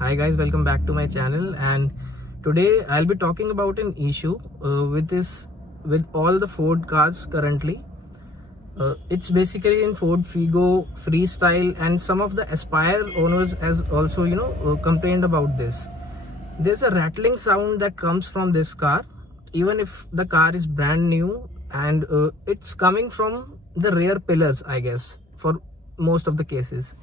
Hi guys, welcome back to my channel, and today I'll be talking about an issue with all the Ford cars currently. It's basically in Ford Figo, Freestyle, and some of the Aspire owners has also complained about this. There's a rattling sound that comes from this car even if the car is brand new, and it's coming from the rear pillars, I guess, for most of the cases.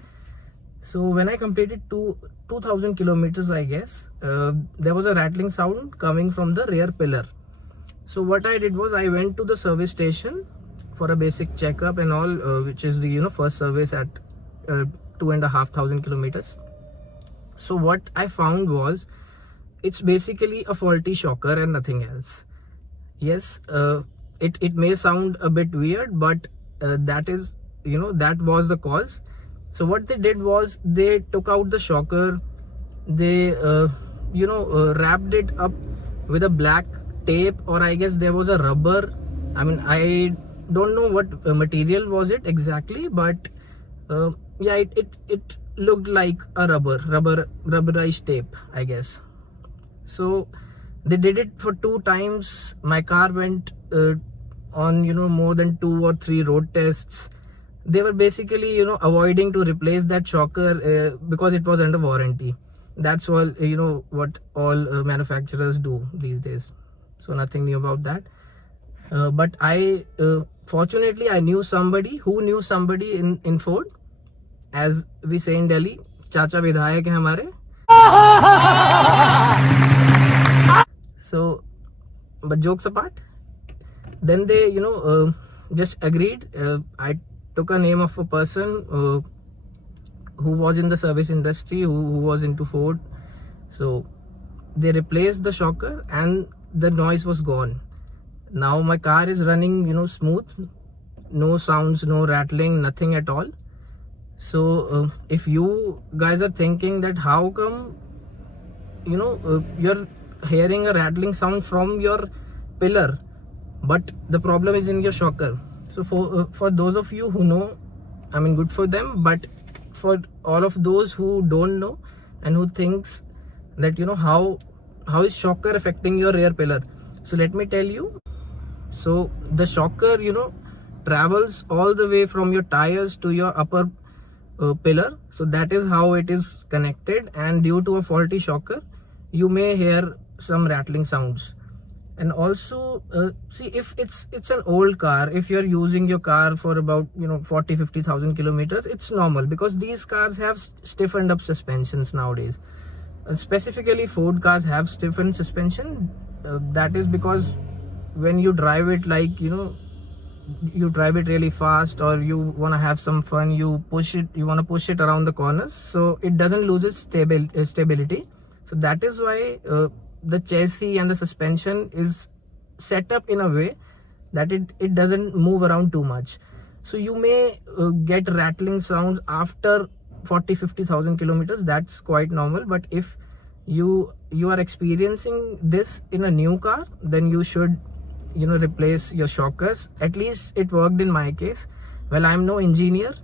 So when I completed 2000 kilometers, I guess, there was a rattling sound coming from the rear pillar. So what I did was I went to the service station for a basic checkup and all, which is the first service at 2,500 kilometers. So what I found was it's basically a faulty shocker and nothing else. Yes, it may sound a bit weird, but that was the cause. So what they did was they took out the shocker, they wrapped it up with a black tape, or I guess there was a rubber. I mean, I don't know what material was it exactly, but yeah, it looked like a rubberized tape, I guess. So they did it for 2 times. My car went on more than 2 or 3 road tests. They were basically avoiding to replace that shocker because it was under warranty. That's all what all manufacturers do these days. So nothing new about that. But I fortunately I knew somebody who knew somebody in Ford, as we say in Delhi, चाचा विधायक है हमारे. So, but jokes apart, then they just agreed. I took a name of a person who was in the service industry, who was into Ford. So they replaced the shocker and the noise was gone. Now my car is running smooth, no sounds, no rattling, nothing at all. So if you guys are thinking that how come you're hearing a rattling sound from your pillar, but the problem is in your shocker. So for those of you who know, I mean, good for them. But for all of those who don't know and who thinks that how is shocker affecting your rear pillar, so let me tell you. So the shocker travels all the way from your tires to your upper pillar. So that is how it is connected, and due to a faulty shocker you may hear some rattling sounds. And also see, if it's an old car, if you're using your car for about 40,000-50,000 kilometers, it's normal because these cars have stiffened up suspensions nowadays. Specifically Ford cars have stiffened suspension. That is because when you drive it, like you drive it really fast, or you want to have some fun, you want to push it around the corners, so it doesn't lose its stability. So that is why the chassis and the suspension is set up in a way that it doesn't move around too much. So you may get rattling sounds after 40,000-50,000 kilometers. That's quite normal. But if you are experiencing this in a new car, then you should replace your shockers. At least it worked in my case. Well, I'm no engineer,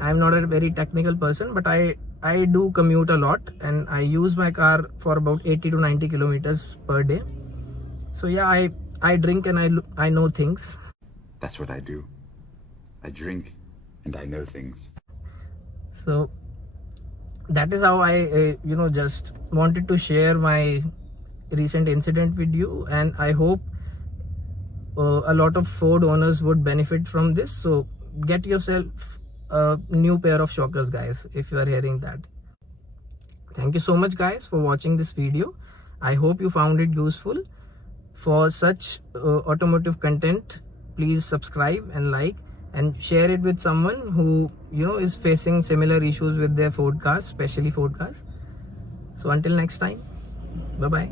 I'm not a very technical person, but I do commute a lot and I use my car for about 80 to 90 kilometers per day. So yeah, I drink and I know things. That's what I do. I drink and I know things. So that is how I just wanted to share my recent incident with you, and I hope a lot of Ford owners would benefit from this. So get yourself a new pair of shockers, guys, if you are hearing that. Thank you so much, guys, for watching this video. I hope you found it useful. For such automotive content, please subscribe and like and share it with someone who is facing similar issues with their Ford cars, especially Ford cars. So until next time, bye bye.